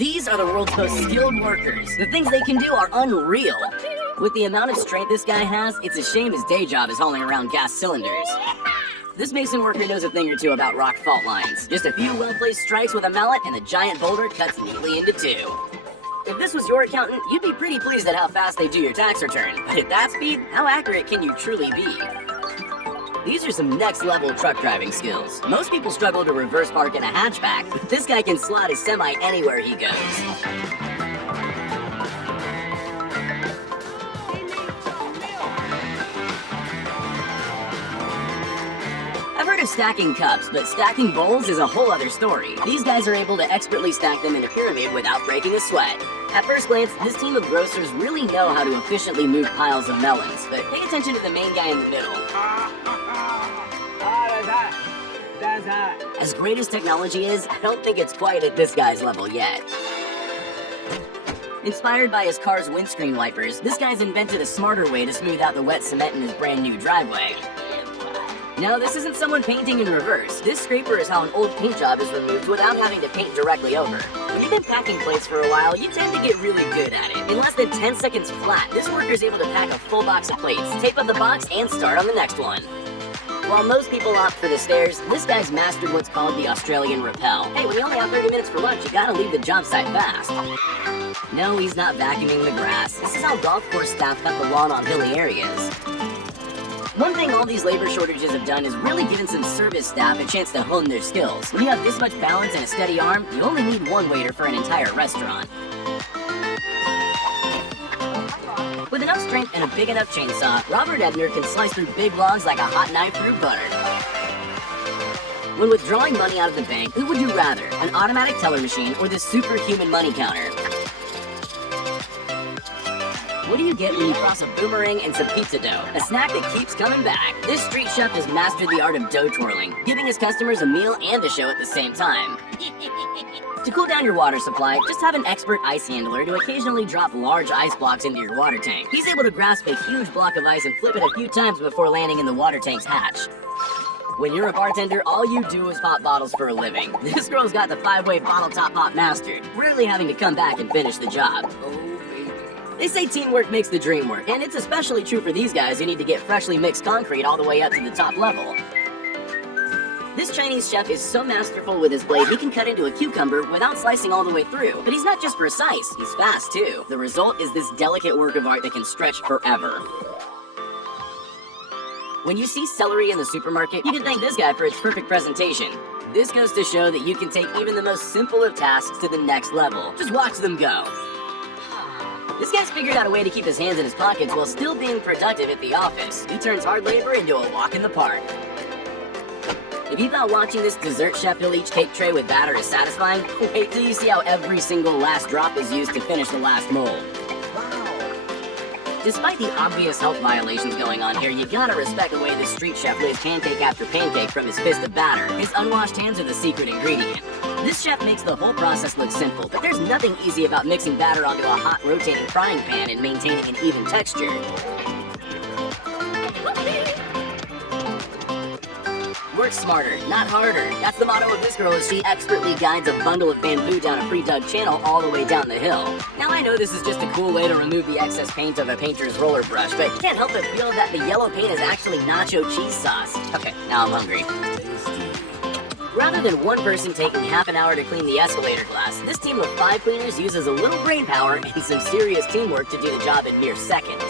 These are the world's most skilled workers. The things they can do are unreal. With the amount of strength this guy has, it's a shame his day job is hauling around gas cylinders. This mason worker knows a thing or two about rock fault lines. Just a few well-placed strikes with a mallet and the giant boulder cuts neatly into two. If this was your accountant, you'd be pretty pleased at how fast they do your tax return. But at that speed, how accurate can you truly be? These are some next-level truck driving skills. Most people struggle to reverse park in a hatchback, but this guy can slot his semi anywhere he goes. I've heard of stacking cups, but stacking bowls is a whole other story. These guys are able to expertly stack them in a pyramid without breaking a sweat. At first glance, this team of grocers really know how to efficiently move piles of melons, but pay attention to the main guy in the middle. As great as technology is, I don't think it's quite at this guy's level yet. Inspired by his car's windscreen wipers, this guy's invented a smarter way to smooth out the wet cement in his brand new driveway. Now, this isn't someone painting in reverse. This scraper is how an old paint job is removed without having to paint directly over. When you've been packing plates for a while, you tend to get really good at it. In less than 10 seconds flat, this worker's able to pack a full box of plates, tape up the box, and start on the next one. While most people opt for the stairs, this guy's mastered what's called the Australian rappel. Hey, when you only have 30 minutes for lunch, you gotta leave the job site fast. No, he's not vacuuming the grass. This is how golf course staff cut the lawn on hilly areas. One thing all these labor shortages have done is really given some service staff a chance to hone their skills. When you have this much balance and a steady arm, you only need one waiter for an entire restaurant. With enough strength and a big enough chainsaw, Robert Ebner can slice through big logs like a hot knife through butter. When withdrawing money out of the bank, who would you rather, an automatic teller machine or this superhuman money counter? What do you get when you cross a boomerang and some pizza dough? A snack that keeps coming back. This street chef has mastered the art of dough twirling, giving his customers a meal and a show at the same time. To cool down your water supply, just have an expert ice handler to occasionally drop large ice blocks into your water tank. He's able to grasp a huge block of ice and flip it a few times before landing in the water tank's hatch. When you're a bartender, all you do is pop bottles for a living. This girl's got the 5-way bottle top pop mastered, rarely having to come back and finish the job. They say teamwork makes the dream work, and it's especially true for these guys who need to get freshly mixed concrete all the way up to the top level. This Chinese chef is so masterful with his blade, he can cut into a cucumber without slicing all the way through. But he's not just precise, he's fast too. The result is this delicate work of art that can stretch forever. When you see celery in the supermarket, you can thank this guy for its perfect presentation. This goes to show that you can take even the most simple of tasks to the next level. Just watch them go. This guy's figured out a way to keep his hands in his pockets while still being productive at the office. He turns hard labor into a walk in the park. If you thought watching this dessert chef fill each cake tray with batter is satisfying, wait till you see how every single last drop is used to finish the last mold. Despite the obvious health violations going on here, you gotta respect the way this street chef lays pancake after pancake from his fist of batter. His unwashed hands are the secret ingredient. This chef makes the whole process look simple, but there's nothing easy about mixing batter onto a hot rotating frying pan and maintaining an even texture. Work smarter, not harder. That's the motto of this girl as she expertly guides a bundle of bamboo down a pre-dug channel all the way down the hill. Now I know this is just a cool way to remove the excess paint of a painter's roller brush, but can't help but feel that the yellow paint is actually nacho cheese sauce. Okay, now I'm hungry. Rather than one person taking half an hour to clean the escalator glass, this team of 5 cleaners uses a little brain power and some serious teamwork to do the job in mere seconds.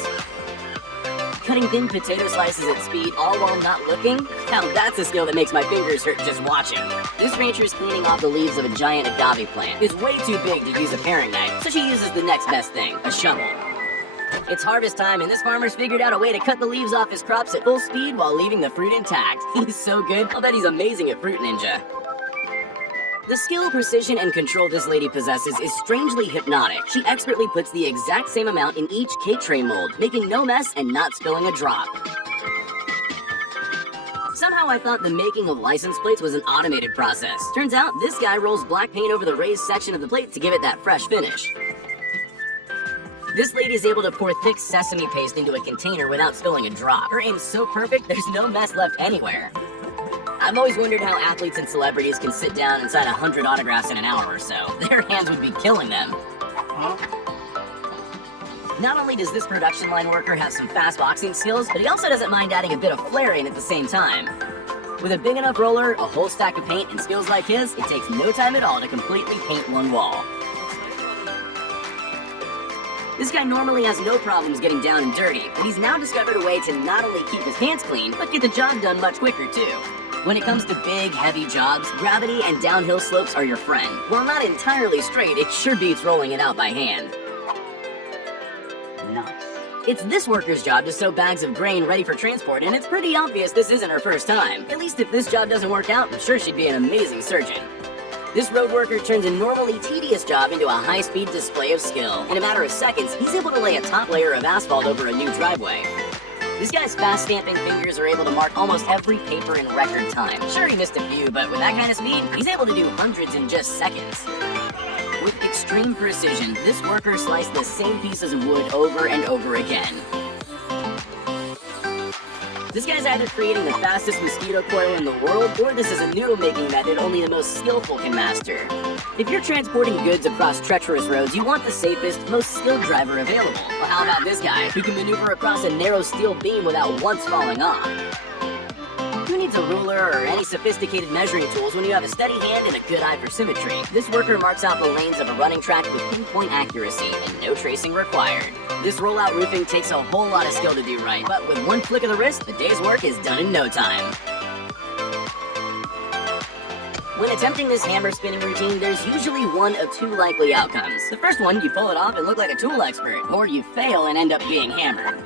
Cutting thin potato slices at speed all while not looking? Now that's a skill that makes my fingers hurt just watching. This rancher's cleaning off the leaves of a giant agave plant. It's way too big to use a paring knife, so she uses the next best thing, a shovel. It's harvest time, and this farmer's figured out a way to cut the leaves off his crops at full speed while leaving the fruit intact. He's so good, I'll bet he's amazing at Fruit Ninja. The skill, precision, and control this lady possesses is strangely hypnotic. She expertly puts the exact same amount in each cake tray mold, making no mess and not spilling a drop. Somehow I thought the making of license plates was an automated process. Turns out, this guy rolls black paint over the raised section of the plate to give it that fresh finish. This lady's able to pour thick sesame paste into a container without spilling a drop. Her aim's so perfect, there's no mess left anywhere. I've always wondered how athletes and celebrities can sit down and sign 100 autographs in an hour or so. Their hands would be killing them. Not only does this production line worker have some fast boxing skills, but he also doesn't mind adding a bit of flair in at the same time. With a big enough roller, a whole stack of paint, and skills like his, it takes no time at all to completely paint one wall. This guy normally has no problems getting down and dirty, but he's now discovered a way to not only keep his hands clean, but get the job done much quicker too. When it comes to big, heavy jobs, gravity and downhill slopes are your friend. While not entirely straight, it sure beats rolling it out by hand. Nice. It's this worker's job to sew bags of grain ready for transport, and it's pretty obvious this isn't her first time. At least if this job doesn't work out, I'm sure she'd be an amazing surgeon. This road worker turns a normally tedious job into a high-speed display of skill. In a matter of seconds, he's able to lay a top layer of asphalt over a new driveway. This guy's fast stamping fingers are able to mark almost every paper in record time. Sure, he missed a few, but with that kind of speed, he's able to do hundreds in just seconds. With extreme precision, this worker sliced the same pieces of wood over and over again. This guy's either creating the fastest mosquito coil in the world, or this is a noodle-making method only the most skillful can master. If you're transporting goods across treacherous roads, you want the safest, most skilled driver available. Well, how about this guy, who can maneuver across a narrow steel beam without once falling off? Who needs a ruler or any sophisticated measuring tools when you have a steady hand and a good eye for symmetry? This worker marks out the lanes of a running track with pinpoint accuracy and no tracing required. This rollout roofing takes a whole lot of skill to do right, but with one flick of the wrist, the day's work is done in no time. When attempting this hammer spinning routine, there's usually one of two likely outcomes. The first one, you pull it off and look like a tool expert, or you fail and end up being hammered.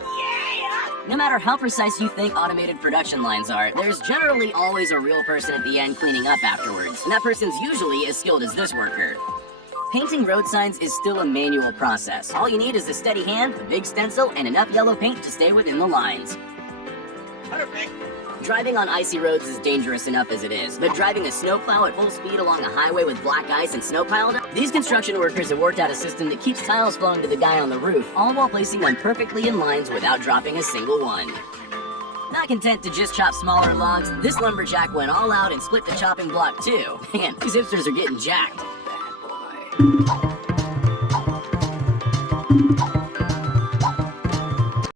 No matter how precise you think automated production lines are, there's generally always a real person at the end cleaning up afterwards, and that person's usually as skilled as this worker. Painting road signs is still a manual process. All you need is a steady hand, a big stencil, and enough yellow paint to stay within the lines. Perfect. Driving on icy roads is dangerous enough as it is, but driving a snowplow at full speed along a highway with black ice and snow piled up? These construction workers have worked out a system that keeps tiles flowing to the guy on the roof, all while placing them perfectly in lines without dropping a single one. Not content to just chop smaller logs, this lumberjack went all out and split the chopping block too. Man, these hipsters are getting jacked. Bad boy.